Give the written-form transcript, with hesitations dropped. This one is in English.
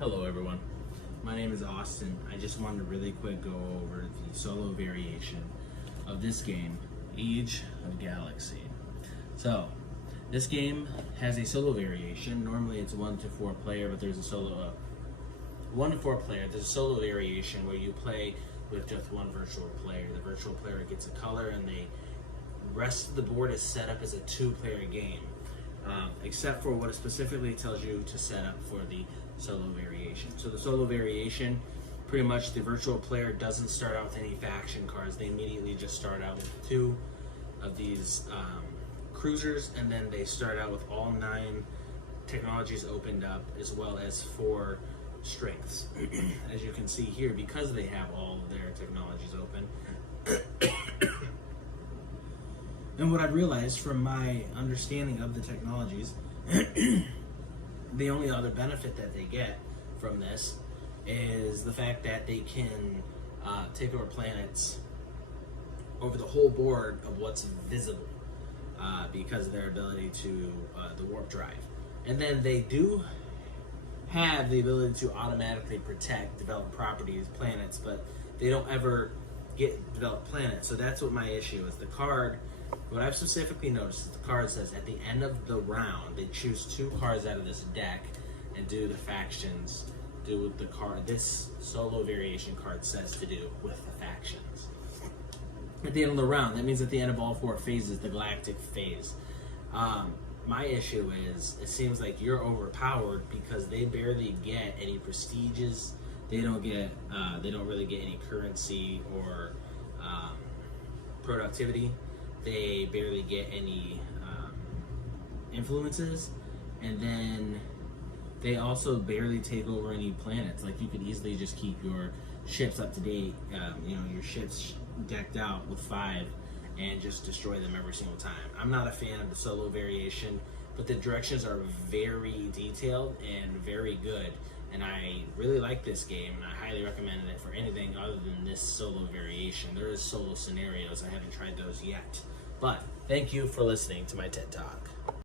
Hello everyone, my name is Austin. I just wanted to really quick go over the solo variation of this game, Age of Galaxy. So, this game has a solo variation. Normally it's 1 to 4 player, but there's a solo 1 to 4 player. There's a solo variation where you play with just one virtual player. The virtual player gets a color and the rest of the board is set up as a 2-player game. Except for what it specifically tells you to set up for the solo variation. So the solo variation, pretty much the virtual player doesn't start out with any faction cards. They immediately just start out with 2 of these cruisers, and then they start out with all 9 technologies opened up, as well as 4 strengths. As you can see here, because they have all of their technologies open, and what I've realized from my understanding of the technologies, the only other benefit that they get from this is the fact that they can take over planets over the whole board of what's visible because of their ability to the warp drive. And then they do have the ability to automatically protect developed properties, planets, but they don't ever get developed planets. So that's what my issue is. The card, what I've specifically noticed is the card says at the end of the round, they choose 2 cards out of this deck and do the factions, do what the card, this solo variation card says to do with the factions. At the end of the round, that means at the end of all 4 phases, the galactic phase. My issue is, it seems like you're overpowered because they barely get any prestiges. They don't really get any currency or productivity. They barely get any influences, and then they also barely take over any planets. Like, you could easily just keep your ships up to date, your ships decked out with 5, and just destroy them every single time. I'm not a fan of the solo variation, but the directions are very detailed and very good, and I really like this game, and I highly recommend it for anything other than this solo variation. There is solo scenarios, I haven't tried those yet. But thank you for listening to my TED Talk.